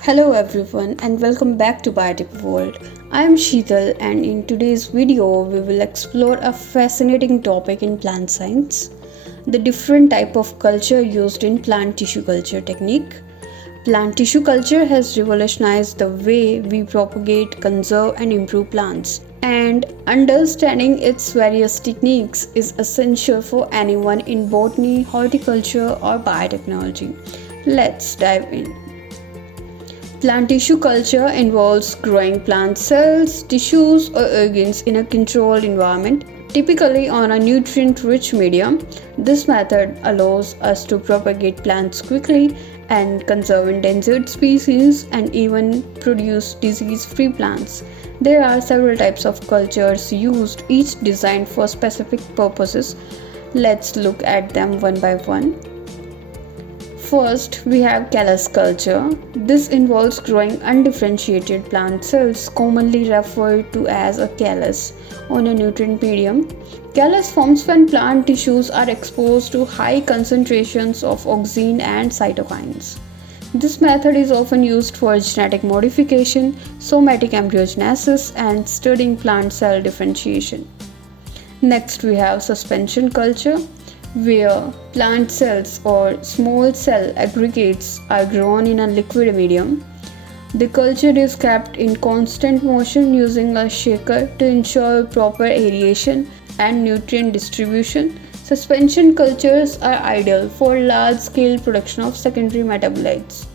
Hello everyone and welcome back to Biotic World. I am Sheetal and in today's video we will explore a fascinating topic in plant science, the different type of culture used in plant tissue culture technique. Plant tissue culture has revolutionized the way we propagate, conserve and improve plants. And understanding its various techniques is essential for anyone in botany, horticulture or biotechnology. Let's dive in. Plant tissue culture involves growing plant cells, tissues, or organs in a controlled environment, typically on a nutrient-rich medium. This method allows us to propagate plants quickly and conserve endangered species and even produce disease-free plants. There are several types of cultures used, each designed for specific purposes. Let's look at them one by one. First, we have Callus culture. This involves growing undifferentiated plant cells, commonly referred to as a callus, on a nutrient medium. Callus forms when plant tissues are exposed to high concentrations of auxin and cytokines. This method is often used for genetic modification, somatic embryogenesis, and studying plant cell differentiation. Next, we have suspension culture, where plant cells or small cell aggregates are grown in a liquid medium. The culture is kept in constant motion using a shaker to ensure proper aeration and nutrient distribution. Suspension cultures are ideal for large-scale production of secondary metabolites,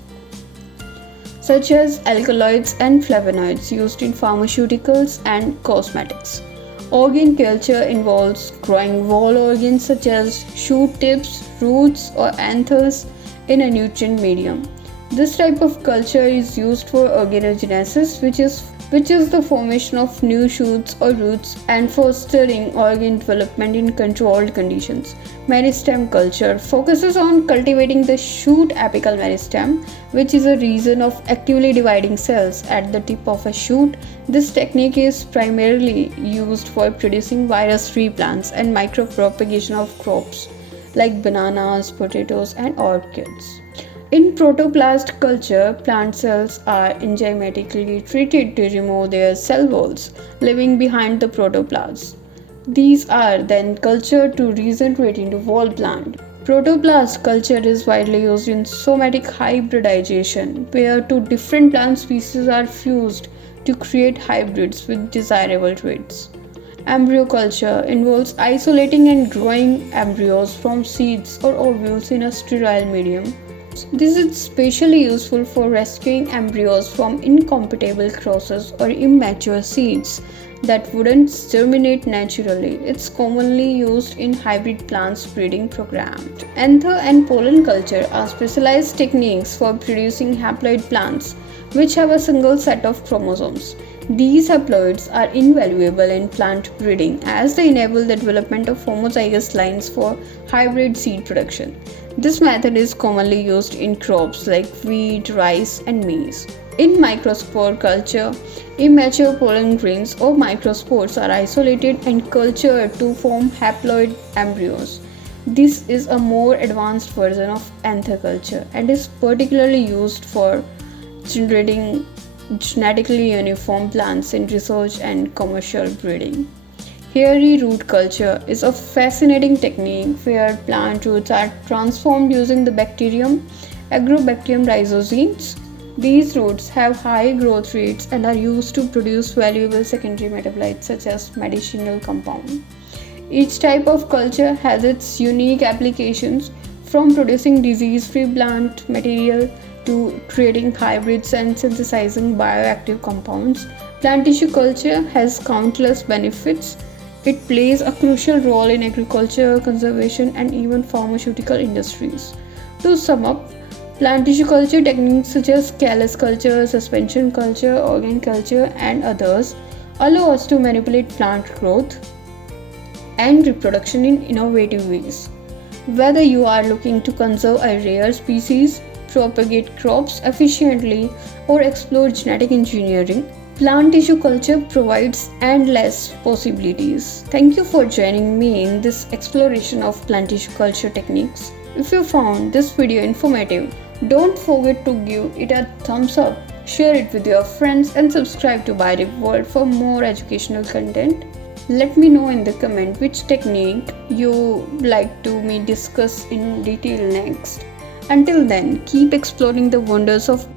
such as alkaloids and flavonoids used in pharmaceuticals and cosmetics. Organ culture involves growing whole organs such as shoot tips, roots, or anthers in a nutrient medium. This type of culture is used for organogenesis, which is the formation of new shoots or roots, and for studying organ development in controlled conditions. Meristem culture focuses on cultivating the shoot apical meristem, which is a region of actively dividing cells at the tip of a shoot. This technique is primarily used for producing virus-free plants and micropropagation of crops like bananas, potatoes, and orchids. In protoplast culture, plant cells are enzymatically treated to remove their cell walls, leaving behind the protoplasm. These are then cultured to regenerate into whole plant. Protoplast culture is widely used in somatic hybridization, where two different plant species are fused to create hybrids with desirable traits. Embryo culture involves isolating and growing embryos from seeds or ovules in a sterile medium. This is especially useful for rescuing embryos from incompatible crosses or immature seeds that wouldn't germinate naturally. It's commonly used in hybrid plants breeding programs. Anther and pollen culture are specialized techniques for producing haploid plants which have a single set of chromosomes. These haploids are invaluable in plant breeding as they enable the development of homozygous lines for hybrid seed production. This method is commonly used in crops like wheat, rice, and maize. In microspore culture, immature pollen grains or microspores are isolated and cultured to form haploid embryos. This is a more advanced version of anther culture and is particularly used for generating genetically uniform plants in research and commercial breeding. Hairy root culture is a fascinating technique where plant roots are transformed using the bacterium Agrobacterium rhizogenes. These roots have high growth rates and are used to produce valuable secondary metabolites such as medicinal compounds. Each type of culture has its unique applications, from producing disease-free plant material to creating hybrids and synthesizing bioactive compounds. Plant tissue culture has countless benefits. It plays a crucial role in agriculture, conservation, and even pharmaceutical industries. To sum up, plant tissue culture techniques such as Callus culture, suspension culture, organ culture, and others allow us to manipulate plant growth and reproduction in innovative ways. Whether you are looking to conserve a rare species, propagate crops efficiently, or explore genetic engineering, plant tissue culture provides endless possibilities. Thank you for joining me in this exploration of plant tissue culture techniques. If you found this video informative, don't forget to give it a thumbs up, share it with your friends and subscribe to Biotic World for more educational content. Let me know in the comment which technique you like to me discuss in detail next. Until then, keep exploring the wonders of